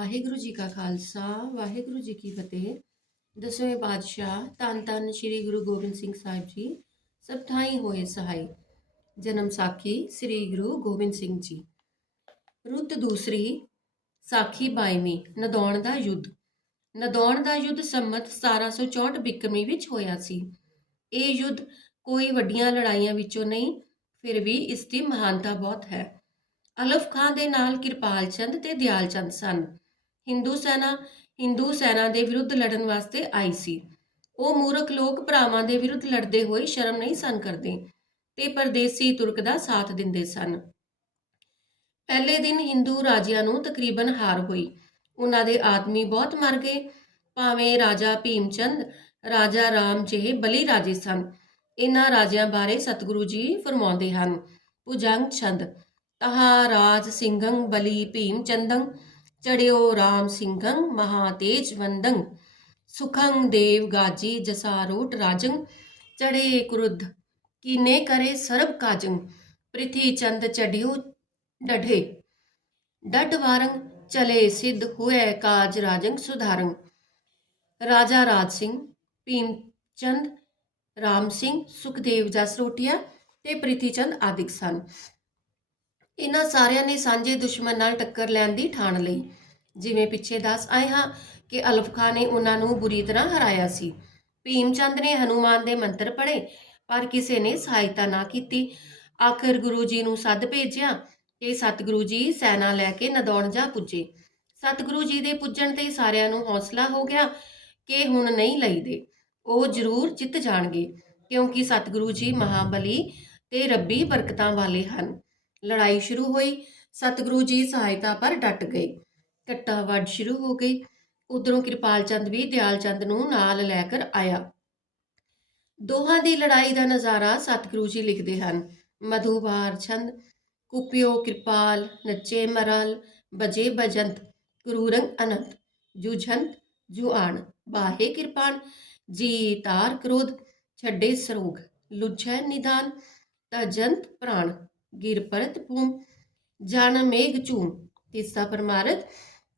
ਵਾਹਿਗੁਰੂ ਜੀ ਕਾ ਖਾਲਸਾ, ਵਾਹਿਗੁਰੂ ਜੀ ਕੀ ਫਤਿਹ। ਦਸਵੇਂ ਪਾਤਸ਼ਾਹ, ਧੰਨ ਧੰਨ ਸ੍ਰੀ ਗੁਰੂ ਗੋਬਿੰਦ ਸਿੰਘ ਸਾਹਿਬ ਜੀ, ਸਭ ਥਾਈਂ ਹੋਏ ਸਹਾਈ। ਜਨਮ ਸਾਖੀ ਸ੍ਰੀ ਗੁਰੂ ਗੋਬਿੰਦ ਸਿੰਘ ਜੀ। ਰੁੱਤ ਦੂਸਰੀ, ਸਾਖੀ 22ਵੀਂ ਨਦੌਣ ਦਾ ਯੁੱਧ। ਨਦੌਣ ਦਾ ਯੁੱਧ ਸੰਮਤ 1764 ਬਿਕਰਮੀ ਵਿੱਚ ਹੋਇਆ ਸੀ। ਇਹ ਯੁੱਧ ਕੋਈ ਵੱਡੀਆਂ ਲੜਾਈਆਂ ਵਿੱਚੋਂ ਨਹੀਂ, ਫਿਰ ਵੀ ਇਸ ਦੀ ਮਹਾਨਤਾ ਬਹੁਤ ਹੈ। ਅਲਫ ਖਾਨ ਦੇ ਨਾਲ ਕਿਰਪਾਲ ਚੰਦ ਤੇ ਦਿਆਲ ਚੰਦ ਸਨ। ਹਿੰਦੂ ਸੈਨਾ ਹਿੰਦੂ ਸੈਨਾ ਦੇ ਵਿਰੁੱਧ ਲੜਨ ਵਾਸਤੇ ਆਈ ਸੀ। ਉਹ ਮੂਰਖ ਲੋਕ ਭਰਾਵਾਂ ਦੇ ਵਿਰੁੱਧ ਲੜਦੇ ਹੋਏ ਸ਼ਰਮ ਨਹੀਂ ਸਨ ਕਰਦੇ ਤੇ ਪਰਦੇਸੀ ਤੁਰਕ ਦਾ ਸਾਥ ਦਿੰਦੇ ਸਨ। ਪਹਿਲੇ ਦਿਨ ਹਿੰਦੂ ਰਾਜਿਆਂ ਨੂੰ ਤਕਰੀਬਨ ਹਾਰ ਹੋਈ। ਉਹਨਾਂ ਦੇ ਆਦਮੀ ਬਹੁਤ ਮਰ ਗਏ। ਭਾਵੇਂ ਰਾਜਾ ਭੀਮਚੰਦ, ਰਾਜਾ ਰਾਮ ਜਿਹੇ ਬਲੀ ਰਾਜੇ ਸਨ। ਇਹਨਾਂ ਰਾਜਿਆਂ ਬਾਰੇ ਸਤਿਗੁਰੂ ਜੀ ਫਰਮਾਉਂਦੇ ਹਨ, ਭੁਜੰਗ ਛੰਦ, ਤਹਾ ਰਾਜ ਸਿੰਘੰ ਬਲੀ ਭੀਮ ਚੰਦੰ ਚੜਿਓ ਰਾਮ ਸਿੰਘੰ, ਮਹਾ ਤੇਜਵੰਦੰ ਸੁਖੰ ਦੇਵ ਗਾਜੀ ਜਸਾਰੋਟ ਰਾਜੰ, ਚੜੇ ਕੁਰੁਧ, ਕੀਨੇ ਕਰੇ ਸਰਬ ਕਾਜੰ, ਪ੍ਰਿਥੀ ਚੰਦ ਚੜਿਓ ਡਢੇ। ਡਢ ਵਾਰੰ ਚਲੇ ਸਿੱਧ ਹੋਏ ਕਾਜ ਰਾਜੰ ਸੁਧਾਰੰ। ਰਾਜਾ ਰਾਜ ਸਿੰਘ, ਭੀਮ ਚੰਦ, ਰਾਮ ਸਿੰਘ, ਸੁਖਦੇਵ ਜਸਰੋਟੀਆ ਤੇ ਪ੍ਰਿਥੀ ਚੰਦ ਆਦਿਕ ਸਨ। ਇਹਨਾਂ ਸਾਰਿਆਂ ਨੇ ਸਾਂਝੇ ਦੁਸ਼ਮਣ ਨਾਲ ਟੱਕਰ ਲੈਣ ਦੀ ਠਾਣ ਲਈ। ਜਿਵੇਂ ਪਿੱਛੇ ਦੱਸ ਆਏ ਹਾਂ ਕਿ ਅਲਫ ਖਾਨ ਨੇ ਉਹਨਾਂ ਨੂੰ ਬੁਰੀ ਤਰ੍ਹਾਂ ਹਰਾਇਆ ਸੀ। ਭੀਮ ਚੰਦ ਨੇ ਹਨੂਮਾਨ ਦੇ ਮੰਤਰ ਪੜ੍ਹੇ, ਪਰ ਕਿਸੇ ਨੇ ਸਹਾਇਤਾ ਨਾ ਕੀਤੀ। ਆਖਰ ਗੁਰੂ ਜੀ ਨੂੰ ਸੱਦ ਭੇਜਿਆ ਕਿ ਸਤਿਗੁਰੂ ਜੀ ਸੈਨਾ ਲੈ ਕੇ ਨਦੌਣ ਜਾ ਪੁੱਜੇ। ਸਤਿਗੁਰੂ ਜੀ ਦੇ ਪੁੱਜਣ ਤੇ ਸਾਰਿਆਂ ਨੂੰ ਹੌਸਲਾ ਹੋ ਗਿਆ ਕਿ ਹੁਣ ਨਹੀਂ ਲਈਦੇ। ਉਹ ਜ਼ਰੂਰ ਜਿੱਤ ਜਾਣਗੇ, ਕਿਉਂਕਿ ਸਤਿਗੁਰੂ ਜੀ ਮਹਾਬਲੀ ਤੇ ਰੱਬੀ ਬਰਕਤਾਂ ਵਾਲੇ ਹਨ। ਲੜਾਈ ਸ਼ੁਰੂ ਹੋਈ, ਸਤਿਗੁਰੂ ਜੀ ਸਹਾਇਤਾ ਪਰ ਡਟ ਗਏ। ਕੱਟਾ ਵੱਡ ਸ਼ੁਰੂ ਹੋ ਗਈ। ਉਧਰੋਂ ਕਿਰਪਾਲ ਚੰਦ ਵੀ ਦਿਆਲ ਚੰਦ ਨੂੰ ਨਾਲ ਲੈ ਕਰ ਆਇਆ। ਦੋਹਾਂ ਦੀ ਲੜਾਈ ਦਾ ਨਜ਼ਾਰਾ ਸਤਿਗੁਰੂ ਜੀ ਲਿਖਦੇ ਹਨ। ਮਧੂਬਾਰ ਛੰਦ, ਕੁਪਿਓ ਕਿਰਪਾਲ, ਨੱਚੇ ਮਰਲ, ਬਜੇ ਬਜੰਤ, ਕਰੂਰੰਗ ਅਨੰਤ, ਜੁਝੰਤ ਜੁਆਣ ਬਾਹੇ ਕਿਰਪਾਨ, ਜੀ ਤਾਰ ਕ੍ਰੋਧ, ਛੱਡੇ ਸਰੋਗ, ਲੁਝੈ ਨਿਦਾਨ ਤਜੰਤ ਪ੍ਰਾਣ, ਗਿਰ ਪਰਤ ਭੂਮ, ਜਨ ਮੇਘ ਝੂਮ, ਤੀਸਾ ਪਰਮਾਰਥ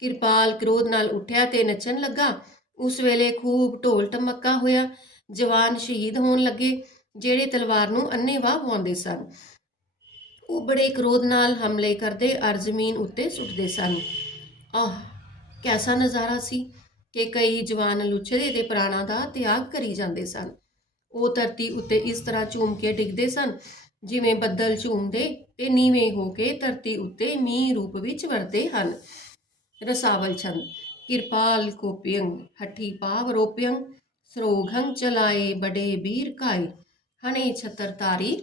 ਕਿਰਪਾਲ ਕ੍ਰੋਧ ਨਾਲ ਉੱਠਿਆ ਤੇ ਨੱਚਣ ਲੱਗਾ। ਉਸ ਵੇਲੇ ਖੂਬ ਢੋਲ ਟਮੱਕਾ ਹੋਇਆ। ਜਵਾਨ ਸ਼ਹੀਦ ਹੋਣ ਲੱਗੇ, ਜਿਹੜੇ ਤਲਵਾਰ ਨੂੰ ਅੰਨੇਵਾਹ ਪਾਉਂਦੇ ਸਨ। ਉਹ ਬੜੇ ਕ੍ਰੋਧ ਨਾਲ ਹਮਲੇ ਕਰਦੇ ਅਰ ਜ਼ਮੀਨ ਉੱਤੇ ਸੁੱਟਦੇ ਸਨ। ਆਹ, ਕੈਸਾ ਨਜ਼ਾਰਾ ਸੀ ਕਿ ਕਈ ਜਵਾਨ ਲੁੱਛਦੇ ਦੇ ਪ੍ਰਾਣਾਂ ਦਾ ਤਿਆਗ ਕਰੀ ਜਾਂਦੇ ਸਨ। ਉਹ ਧਰਤੀ ਉੱਤੇ ਇਸ ਤਰ੍ਹਾਂ ਝੂਮ ਕੇ ਡਿੱਗਦੇ ਸਨ, ਜਿਵੇਂ ਬੱਦਲ ਝੂਮਦੇ ਤੇ ਨੀਵੇਂ ਹੋ ਕੇ ਧਰਤੀ ਉੱਤੇ ਮੀਂਹ ਰੂਪ ਵਿੱਚ ਵਰਦੇ ਹਨ। ਰਸਾਵਲ ਛੰਦ ਕਿਰਪਾਲ ਕੋਪਿਯੰ, ਹਠੀ ਪਾਵ ਰੋਪਿਯੰ ਸਰੋਘੰ ਚਲਾਏ ਬੜੇ ਬੀਰ ਕਾਇ ਹਣੇ ਛਤਰ ਤਾਰੀ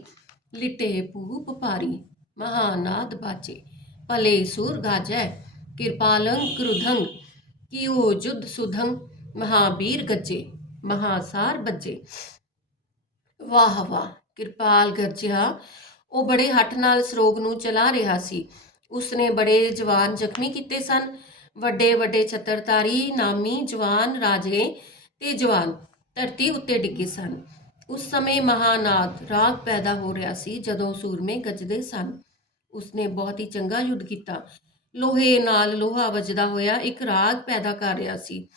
ਲਿਟੇ ਪੂਪ ਪਾਰੀ ਮਹਾਨਾਦ ਬਾਚੇ, ਭਲੇ ਸੁਰ ਗਾਜੈ, ਕਿਰਪਾਲੰ ਕ੍ਰੁਧੰ, ਕੀਓ ਜੁਧ ਸੁਧੰ, ਮਹਾਬੀਰ ਗੱਜੇ, ਮਹਾਸਾਰ ਬੱਜੇ। ਵਾਹ ਵਾਹ, ਕਿਰਪਾਲ ਗਰਜਿਆ, ਉਹ ਬੜੇ ਹੱਠ ਨਾਲ ਸਰੋਗ ਨੂੰ ਚਲਾ ਰਿਹਾ ਸੀ। ਉਸਨੇ ਬੜੇ ਜਵਾਨ ਜ਼ਖਮੀ ਕੀਤੇ ਸਨ। ਵੱਡੇ ਵੱਡੇ ਛਤਰਤਾਰੀ ਨਾਮੀ, ਜਵਾਨ, ਰਾਜੇ ਤੇ ਜਵਾਨ ਧਰਤੀ ਉੱਤੇ ਡਿੱਗੇ ਸਨ। ਉਸ ਸਮੇਂ ਮਹਾਨਾਦ ਰਾਗ ਪੈਦਾ ਹੋ ਰਿਹਾ ਸੀ ਜਦੋਂ ਸੂਰਮੇ ਗੱਜਦੇ ਸਨ। ਉਸਨੇ ਬਹੁਤ ਹੀ ਚੰਗਾ ਯੁੱਧ ਕੀਤਾ। ਲੋਹੇ ਨਾਲ ਲੋਹਾ ਵੱਜਦਾ ਹੋਇਆ ਇੱਕ ਰਾਗ ਪੈਦਾ ਕਰ ਰਿਹਾ ਸੀ।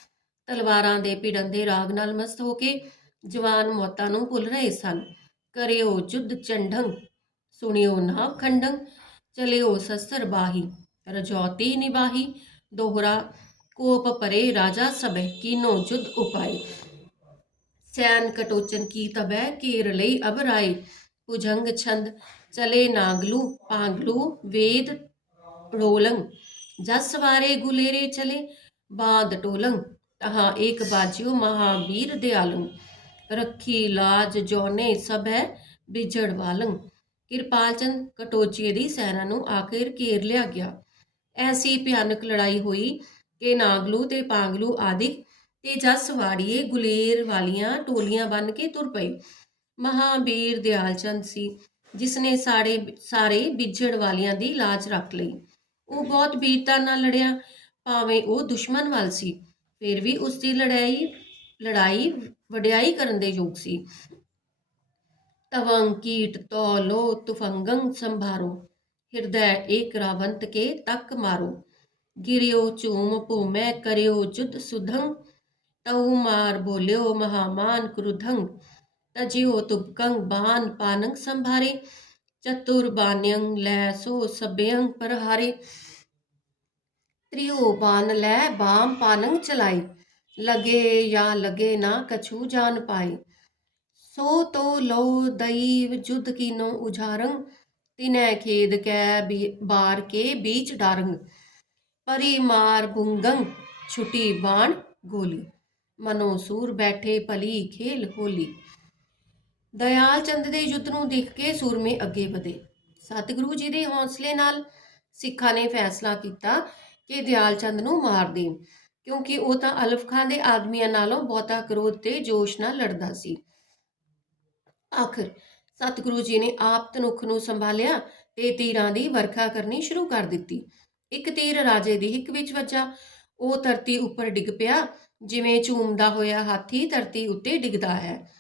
ਤਲਵਾਰਾਂ ਦੇ ਭਿੜਨ ਦੇ ਰਾਗ ਨਾਲ ਮਸਤ ਹੋ ਕੇ ਜਵਾਨ ਮੌਤਾਂ ਨੂੰ ਭੁੱਲ ਰਹੇ ਸਨ। ਕਰਿਓ ਜੁੱਧ ਚੰਡੰ, ਸੁਣਿਓ ਨਾਵ ਖੰਡੰ, ਚਲਿਓ ਸਸਤਰ ਬਾਹੀ, ਰਜੌਤੀ ਨਿਬਾਹੀ ਦੋਹਰਾ, ਕੋਪ ਪਰੇ ਰਾਜਾ ਸਭੈ ਕੀਨੋ ਜੁਦ ਉਪਾਈ ਸੈਨ ਕਟੋਚਨ ਕੀ ਤਬੈ, ਕੀਰ ਲਈ ਅਬ ਰਾਏ। ਭੁਜੰਗ ਛੰਦ, ਚਲੇ ਨਾਗਲੂ ਪਾਗਲੂ ਵੇਦ ਰੋਲੰ। ਜਸ ਵਾਰੇ ਗੁਲੇਰੇ ਚਲੇ, ਬਾਦ ਟੋਲੰ। ਤਹਾਂ ਏਕ ਬਾਜਿਓ ਮਹਾਵੀਰ ਦਿਆਲੰ। ਰੱਖੀ ਲਾਜ ਜੋਨੇ ਸਭੈ ਬਿਜੜ ਵਾਲੰਗ ਕਿਰਪਾਲ ਚੰਦ ਕਟੋਚੀਏ ਦੀ ਸੈਨਾ ਨੂੰ ਆਖਿਰ ਘੇਰ ਲਿਆ ਗਿਆ। ਐਸੀ ਭਿਆਨਕ ਲੜਾਈ ਹੋਈ ਕਿ ਨਾਗਲੂ ਤੇ ਪਾਗਲੂ ਆਦਿ ਤੇ ਜਸ ਵਾੜੀਏ ਗੁਲੇਰ ਵਾਲੀਆਂ ਟੋਲੀਆਂ ਬਨ ਕੇ ਤੁਰ ਪਏ। ਮਹਾਬੀਰ ਦਿਆਲਚੰਦ ਸੀ ਜਿਸ ਨੇ ਸਾਰੇ ਸਾਰੇ ਵਿਛੜ ਵਾਲੀਆਂ ਦੀ ਲਾਜ ਰੱਖ ਲਈ। ਉਹ ਬਹੁਤ ਵੀਰਤਾ ਨਾਲ ਲੜਿਆ, ਭਾਵੇਂ ਉਹ ਦੁਸ਼ਮਣ ਵੱਲ ਸੀ, ਫਿਰ ਵੀ ਉਸ ਦੀ ਲੜਾਈ ਲੜਾਈ ਵਡਿਆਈ ਕਰਨ ਦੇ ਯੋਗ ਸੀ। ਤਵੰਗ ਕੀਟ ਤੋਲੋ, ਤੁਫੰਗੰ ਸੰਭਾਰੋ। ਹਿਰਦੈ ਏਕ ਰਾਵੰਤ ਕੇ ਤੱਕ ਮਾਰੋ। ਗਿਰਿਓ ਝੂਮ ਭੂਮੈ ਕਰਿਓ ਜੁਦ ਸੁਧੰ, ਤਉ ਮਾਰ ਬੋਲਿਓ ਮਹਾਮਾਨ ਕ੍ਰੁਧੰ। ਤਜਿਓ ਤੁਪਕੰ ਬਾਨ ਪਾਨੰ ਸੰਭਾਰੇ, ਚਤੁਰ ਬਾਨਯੰ ਲੈ ਸੋ ਸਭਯੰ ਪਰਹਾਰੇ। ਤ੍ਰਿਓ ਬਾਨ ਲੈ ਬਾਮ ਪਾਨੰ ਚਲਾਈ ਲਗੇ ਜਾਂ ਲਗੇ ਨਾ ਕਛੂ ਜਾਨ ਪਾਏ। ਸੋ ਤੋ ਲੋ ਦਈਵ ਜੁਦ ਕੀਨੋ ਉਝਾਰੰ ਤਿਨੈ ਖੇਦ ਕੈ ਬੀ- ਬਾਰ ਕੇ ਬੀਚ ਡਾਰੰ ਪਰੀ ਮਾਰ ਬੁੰਗੰ ਛੁਟੀ ਬਾਣ ਗੋਲੀ। ਬੈਠੇ ਭਲੀ ਖੇਲ ਹੋਲੀ। ਦਇਆਲ ਚੰਦ ਦੇ ਯੁੱਧ ਨੂੰ ਦੇਖ ਕੇ ਸੂਰਮੇ ਅੱਗੇ ਵਧੇ। ਸਤਿਗੁਰੂ ਜੀ ਦੇ ਹੌਸਲੇ ਨਾਲ ਸਿੱਖਾਂ ਨੇ ਫੈਸਲਾ ਕੀਤਾ ਕਿ ਦਿਆਲ ਚੰਦ ਨੂੰ ਮਾਰ ਦੇਣ, ਕਿਉਂਕਿ ਉਹ ਤਾਂ ਅਲਫ ਖਾਨ ਦੇ ਆਦਮੀਆਂ ਨਾਲੋਂ ਬਹੁਤਾ ਕਰੋਧ ਤੇ ਜੋਸ਼ ਨਾਲ ਲੜਦਾ ਸੀ। ਆਖਰ ਸਤਿਗੁਰੂ ਜੀ ਨੇ ਆਪ ਤਨੁੱਖ ਨੂੰ ਸੰਭਾਲਿਆ ਤੇ ਤੀਰਾਂ ਦੀ ਵਰਖਾ ਕਰਨੀ ਸ਼ੁਰੂ ਕਰ ਦਿੱਤੀ। ਇੱਕ ਤੀਰ ਰਾਜੇ ਦੀ ਹਿੱਕ ਵਿੱਚ ਵੱਜਾ। ਉਹ ਧਰਤੀ ਉੱਪਰ ਡਿੱਗ ਪਿਆ। ਜਿਵੇਂ ਝੂਮਦਾ ਹੋਇਆ ਹਾਥੀ ਧਰਤੀ ਉੱਤੇ ਡਿੱਗਦਾ ਹੈ।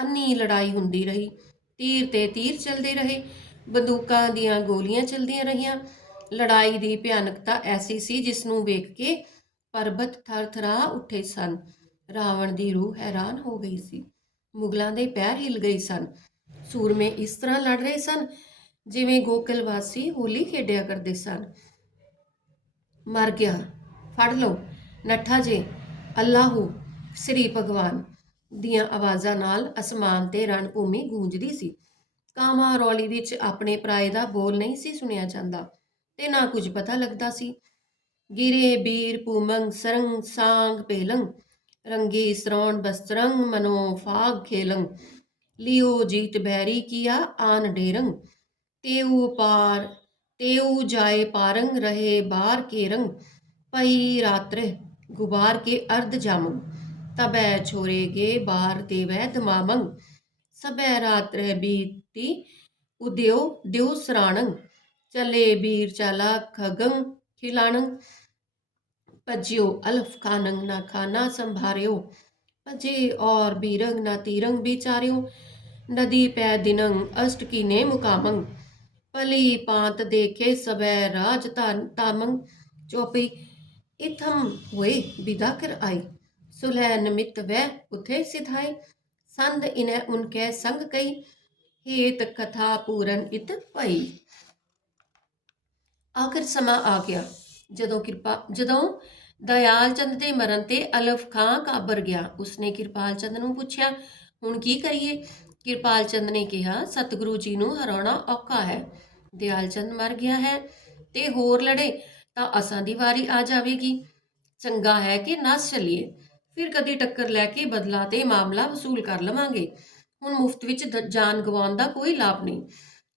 ਅੰਨੀ ਲੜਾਈ ਹੁੰਦੀ ਰਹੀ। ਤੀਰ ਤੇ ਤੀਰ ਚੱਲਦੇ ਰਹੇ। ਬੰਦੂਕਾਂ ਦੀਆਂ ਗੋਲੀਆਂ ਚੱਲਦੀਆਂ ਰਹੀਆਂ। ਲੜਾਈ ਦੀ ਭਿਆਨਕਤਾ ਐਸੀ ਸੀ ਜਿਸ ਨੂੰ ਵੇਖ ਕੇ ਪਰਬਤ ਥਰਥਰਾ ਉੱਠੇ ਸਨ। ਰਾਵਣ ਦੀ ਰੂਹ ਹੈਰਾਨ ਹੋ ਗਈ ਸੀ। ਮੁਗਲਾਂ ਦੇ ਪੈਰ ਹਿੱਲ ਗਏ ਸਨ। ਸੂਰਮੇ ਇਸ ਤਰ੍ਹਾਂ ਲੜ ਰਹੇ ਸਨ ਜਿਵੇਂ ਗੋਕਲ ਵਾਸੀ ਹੋਲੀ ਖੇਡਿਆ ਕਰਦੇ ਸਨ। ਮਰ ਗਿਆ, ਫੜ ਲਓ, ਨੱਠਾ ਜੇ, ਅੱਲਾਹੂ, ਸ੍ਰੀ ਭਗਵਾਨ ਦੀਆਂ ਆਵਾਜ਼ਾਂ ਨਾਲ ਅਸਮਾਨ ਤੇ ਰਣ ਭੂਮੀ ਗੂੰਜਦੀ ਸੀ। ਕਾਮਾ ਰੌਲੀ ਵਿੱਚ ਆਪਣੇ ਪਰਾਏ ਦਾ ਬੋਲ ਨਹੀਂ ਸੀ ਸੁਣਿਆ ਜਾਂਦਾ ਤੇ ਨਾ ਕੁਝ ਪਤਾ ਲੱਗਦਾ ਸੀ। ਗਿਰੇ ਬੀਰ ਪੂਮੰਗ ਸਰੰਗ ਸਾਂਗ ਪੇਲੰਗ ਰੰਗੀ ਸਰੌਣ ਬਸਤਰੰਗ ਮਨੋ ਫਾਗ ਖੇਲੰਗ। लियो जीत बैरी किया आन डेरंग। तेऊ पार, तेऊ जाए पारंग रहे बार के रंग। पई रात्र गुबार के अर्ध जामंग। तब छोरे गे बार देवै दमामंग। सब रात्र बीती उद्यो द्यो सराणंग। चले बीर चाला खगंग खिलाणंग। पज्यो अल्फ खानंग ना खाना संभार्यो। पजे और बीरंग ना तीरंग बिचारियो ਨਦੀ ਪੈ ਦਿਨੰਗ ਅਸ਼ਟ ਕੀਨੇ ਮੁਕਾਮੰਗ ਭਲੀ ਪਾਂਤ ਦੇਖੇ ਸਬੈ ਰਾਜ ਧਨ ਤਾਮੰਗ ਚੋਪਈ ਇਥਮ ਹੋਏ ਵਿਦਾ ਕਰ ਆਈ। ਸੁਲੈ ਨਮਿਤ ਵੈ ਉਥੇ ਸਿਧਾਈ। ਸੰਧ ਇਨੈ ਉਨਕੈ ਸੰਗ ਕਈ। ਹੇਤ ਪੂਰਨ ਇਤ ਭਈ। ਆਖਰ ਸਮਾਂ ਆ ਗਿਆ। ਜਦੋਂ ਕਿਰਪਾ, ਜਦੋਂ ਦਇਆਲ ਚੰਦ ਦੇ ਮਰਨ ਤੇ ਅਲਫ ਖਾਂ ਕਾਬਰ ਗਿਆ, ਉਸਨੇ ਕਿਰਪਾਲ ਚੰਦ ਨੂੰ ਪੁੱਛਿਆ, ਹੁਣ ਕੀ ਕਰੀਏ? ਕਿਰਪਾਲ ਚੰਦ ਨੇ ਕਿਹਾ, ਸਤਿਗੁਰੂ ਜੀ ਨੂੰ ਹਰਾਉਣਾ ਔਖਾ ਹੈ। ਦਿਆਲ ਚੰਦ ਮਰ ਗਿਆ ਹੈ ਤੇ ਹੋਰ ਲੜੇ ਤਾਂ ਅਸਾਂ ਦੀ ਵਾਰੀ ਆ ਜਾਵੇਗੀ। ਚੰਗਾ ਹੈ ਕਿ ਨਸ ਚੱਲੀਏ। ਫਿਰ ਕਦੀ ਟੱਕਰ ਲੈ ਕੇ ਬਦਲਾ ਤੇ ਮਾਮਲਾ ਵਸੂਲ ਕਰ ਲਵਾਂਗੇ। ਹੁਣ ਮੁਫਤ ਵਿੱਚ ਜਾਨ ਗਵਾਉਣ ਦਾ ਕੋਈ ਲਾਭ ਨਹੀਂ।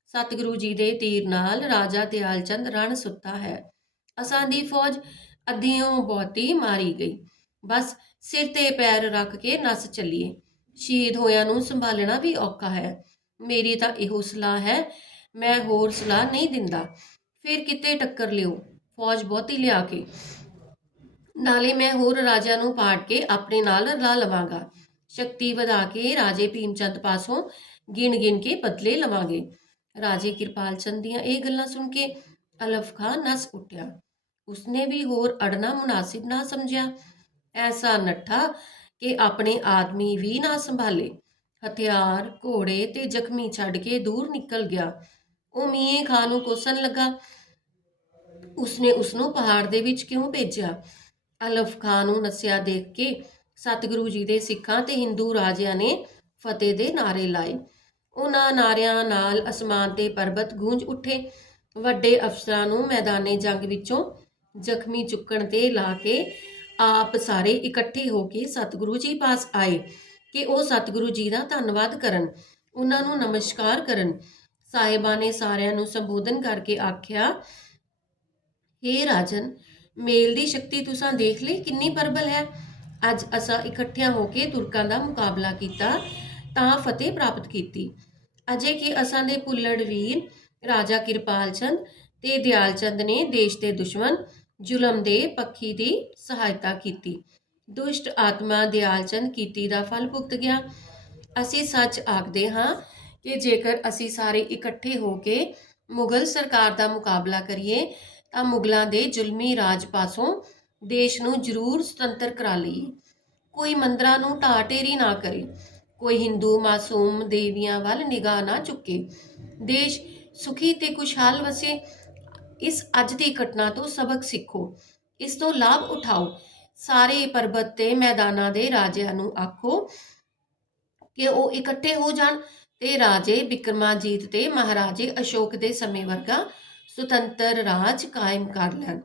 ਸਤਿਗੁਰੂ ਜੀ ਦੇ ਤੀਰ ਨਾਲ ਰਾਜਾ ਦਿਆਲ ਚੰਦ ਰਣ ਸੁੱਤਾ ਹੈ। ਅਸਾਂ ਦੀ ਫੌਜ ਅੱਧੀਓਂ ਬਹੁਤੀ ਮਾਰੀ ਗਈ। ਬਸ ਸਿਰ ਤੇ ਪੈਰ ਰੱਖ ਕੇ ਨਸ ਚੱਲੀਏ। ਸ਼ਹੀਦ ਹੋਇਆਂ ਨੂੰ ਸੰਭਾਲਣਾ ਵੀ ਔਖਾ ਹੈ। ਮੇਰੀ ਤਾਂ ਇਹੋ ਸਲਾਹ ਹੈ, ਮੈਂ ਹੋਰ ਸਲਾਹ ਨਹੀਂ ਦਿੰਦਾ। ਫਿਰ ਕਿਤੇ ਟੱਕਰ ਲਿਓ, ਫੌਜ ਬਹੁਤੀ ਲਿਆ ਕੇ। ਨਾਲੇ ਮੈਂ ਹੋਰ ਰਾਜਿਆਂ ਨੂੰ ਪਾੜ ਕੇ ਆਪਣੇ ਨਾਲ ਰਲਾ ਲਵਾਂਗਾ। ਸ਼ਕਤੀ ਵਧਾ ਕੇ ਰਾਜੇ ਭੀਮਚੰਦ ਪਾਸੋਂ ਗਿਣ ਗਿਣ ਕੇ ਬਦਲੇ ਲਵਾਂਗੇ। ਰਾਜੇ ਕਿਰਪਾਲ ਚੰਦ ਦੀਆਂ ਇਹ ਗੱਲਾਂ ਸੁਣ ਕੇ ਅਲਫ ਖਾਨ ਨਸ ਉੱਠਿਆ। ਉਸਨੇ ਵੀ ਹੋਰ ਅੜਨਾ ਮੁਨਾਸਿਬ ਨਾ ਸਮਝਿਆ। ਐਸਾ ਨੱਠਾ ਕਿ ਆਪਣੇ ਆਦਮੀ ਵੀ ਨਾ ਸੰਭਾਲੇ। ਹਥਿਆਰ, ਘੋੜੇ ਤੇ ਜ਼ਖਮੀ ਛੱਡ ਕੇ ਦੂਰ ਨਿਕਲ ਗਿਆ। ਉਹ ਮੀਏ ਖਾਨ ਨੂੰ ਕੋਸਣ ਲੱਗਾ। ਉਸਨੇ ਉਸ ਨੂੰ ਪਹਾੜ ਦੇ ਵਿੱਚ ਕਿਉਂ ਭੇਜਿਆ? ਅਲਫ ਖਾਨ ਨੂੰ ਨਸਿਆ ਦੇਖ ਕੇ ਸਤਿਗੁਰੂ ਜੀ ਦੇ ਸਿੱਖਾਂ ਤੇ ਹਿੰਦੂ ਰਾਜਿਆਂ ਨੇ ਫਤਿਹ ਦੇ ਨਾਰੇ ਲਾਏ। ਉਹਨਾਂ ਨਾਰਿਆਂ ਨਾਲ ਅਸਮਾਨ ਤੇ ਪਰਬਤ ਗੂੰਜ ਉੱਠੇ। ਵੱਡੇ ਅਫਸਰਾਂ ਨੂੰ ਮੈਦਾਨੇ ਜੰਗ ਵਿੱਚੋਂ ਜ਼ਖਮੀ ਚੁੱਕਣ ਤੇ ਲਾ ਕੇ ਆਪ ਸਾਰੇ ਇਕੱਠੇ ਹੋ ਕੇ ਸਤਿਗੁਰੂ ਜੀ ਪਾਸ ਆਏ ਕਿ ਉਹ ਸਤਿਗੁਰੂ ਜੀ ਦਾ ਧੰਨਵਾਦ ਕਰਨ, ਉਹਨਾਂ ਨੂੰ ਨਮਸਕਾਰ ਕਰਨ। ਸਾਹਿਬਾਂ ਨੇ ਸਾਰਿਆਂ ਨੂੰ ਸੰਬੋਧਨ ਕਰਕੇ ਆਖਿਆ, ਹੇ ਰਾਜਨ, ਮੇਲ ਦੀ ਸ਼ਕਤੀ ਤੁਸੀਂ ਦੇਖ ਲਈ ਕਿੰਨੀ ਪ੍ਰਬਲ ਹੈ। ਅੱਜ ਅਸਾਂ ਇਕੱਠਿਆਂ ਹੋ ਕੇ ਤੁਰਕਾਂ ਦਾ ਮੁਕਾਬਲਾ ਕੀਤਾ, ਤਾਂ ਫਤਿਹ ਪ੍ਰਾਪਤ ਕੀਤੀ। ਅਜੇ ਕਿ ਅਸਾਂ ਦੇ ਪੁੱਲੜ ਵੀਰ ਰਾਜਾ ਕਿਰਪਾਲ ਚੰਦ ਤੇ ਦਿਆਲ ਚੰਦ ਨੇ ਦੇਸ਼ ਦੇ ਦੁਸ਼ਮਣ ਜ਼ੁਲਮ ਦੇ ਪੱਖੀ ਦੀ ਸਹਾਇਤਾ ਕੀਤੀ। ਦੁਸ਼ਟ ਆਤਮਾ ਦਿਆਲਚੰਦ ਕੀਤੀ ਦਾ ਫਲ ਭੁਗਤ ਗਿਆ। ਅਸੀਂ ਸੱਚ ਆਖਦੇ ਹਾਂ ਕਿ ਜੇਕਰ ਅਸੀਂ ਸਾਰੇ ਇਕੱਠੇ ਹੋ ਕੇ ਮੁਗਲ ਸਰਕਾਰ ਦਾ ਮੁਕਾਬਲਾ ਕਰੀਏ, ਤਾਂ ਮੁਗਲਾਂ ਦੇ ਜ਼ੁਲਮੀ ਰਾਜ ਪਾਸੋਂ ਦੇਸ਼ ਨੂੰ ਜ਼ਰੂਰ ਸੁਤੰਤਰ ਕਰਾ ਲਈਏ। ਕੋਈ ਮੰਦਰਾਂ ਨੂੰ ਢਾਹ ਢੇਰੀ ਨਾ ਕਰੇ, ਕੋਈ ਹਿੰਦੂ ਮਾਸੂਮ ਦੇਵੀਆਂ ਵੱਲ ਨਿਗਾਹ ਨਾ ਚੁੱਕੇ। ਦੇਸ਼ ਸੁਖੀ ਤੇ ਖੁਸ਼ਹਾਲ ਵਸੇ ਇਸ ਅੱਜ ਦੀ ਘਟਨਾ ਤੋਂ ਸਬਕ ਸਿੱਖੋ। ਇਸ ਤੋਂ ਲਾਭ ਉਠਾਓ। ਸਾਰੇ ਪਰਬਤ ਤੇ ਮੈਦਾਨਾਂ ਦੇ ਰਾਜਿਆਂ ਨੂੰ ਆਖੋ ਕਿ ਉਹ ਇਕੱਠੇ ਹੋ ਜਾਣ ਤੇ ਰਾਜੇ ਬਿਕਰਮਾਜੀਤ ਤੇ ਮਹਾਰਾਜੇ ਅਸ਼ੋਕ ਦੇ ਸਮੇਂ ਵਰਗਾ ਸੁਤੰਤਰ ਰਾਜ ਕਾਇਮ ਕਰ ਲੈਣ।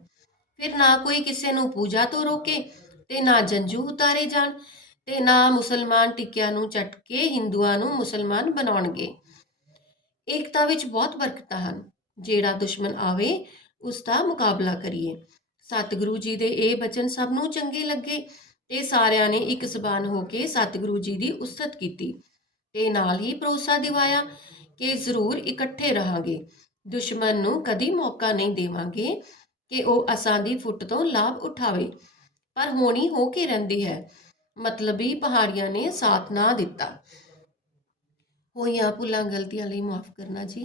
ਫਿਰ ਨਾ ਕੋਈ ਕਿਸੇ ਨੂੰ ਪੂਜਾ ਤੋਂ ਰੋਕੇ ਤੇ ਨਾ ਜੰਜੂ ਉਤਾਰੇ ਜਾਣ ਤੇ ਨਾ ਮੁਸਲਮਾਨ ਟਿੱਕਿਆਂ ਨੂੰ ਚੱਟ ਕੇ ਹਿੰਦੂਆਂ ਨੂੰ ਮੁਸਲਮਾਨ ਬਣਾਉਣਗੇ। ਏਕਤਾ ਵਿੱਚ ਬਹੁਤ ਬਰਕਤਾਂ ਹਨ। ਜਿਹੜਾ ਦੁਸ਼ਮਣ ਆਵੇ ਉਸ ਦਾ ਮੁਕਾਬਲਾ ਕਰੀਏ। ਸਤਿਗੁਰੂ ਜੀ ਦੇ ਇਹ ਬਚਨ ਸਭ ਨੂੰ ਚੰਗੇ ਲੱਗੇ ਤੇ ਸਾਰਿਆਂ ਨੇ ਇੱਕ ਜ਼ਬਾਨ ਹੋ ਕੇ ਸਤਿਗੁਰੂ ਜੀ ਦੀ ਉਸਤਤ ਕੀਤੀ ਤੇ ਨਾਲ ਹੀ ਭਰੋਸਾ ਦਿਵਾਇਆ ਕਿ ਜ਼ਰੂਰ ਇਕੱਠੇ ਰਹਾਂਗੇ। ਦੁਸ਼ਮਣ ਨੂੰ ਕਦੀ ਮੌਕਾ ਨਹੀਂ ਦੇਵਾਂਗੇ ਕਿ ਉਹ ਅਸਾਂ ਦੀ ਫੁੱਟ ਤੋਂ ਲਾਭ ਉਠਾਵੇ, ਪਰ ਹੋਣੀ ਹੋ ਕੇ ਰਹਿੰਦੀ ਹੈ। ਮਤਲਬੀ ਪਹਾੜੀਆਂ ਨੇ ਸਾਥ ਨਾ ਦਿੱਤਾ। ਹੋਈਆਂ ਭੁੱਲਾਂ, ਗਲਤੀਆਂ ਲਈ ਮਾਫ ਕਰਨਾ ਜੀ।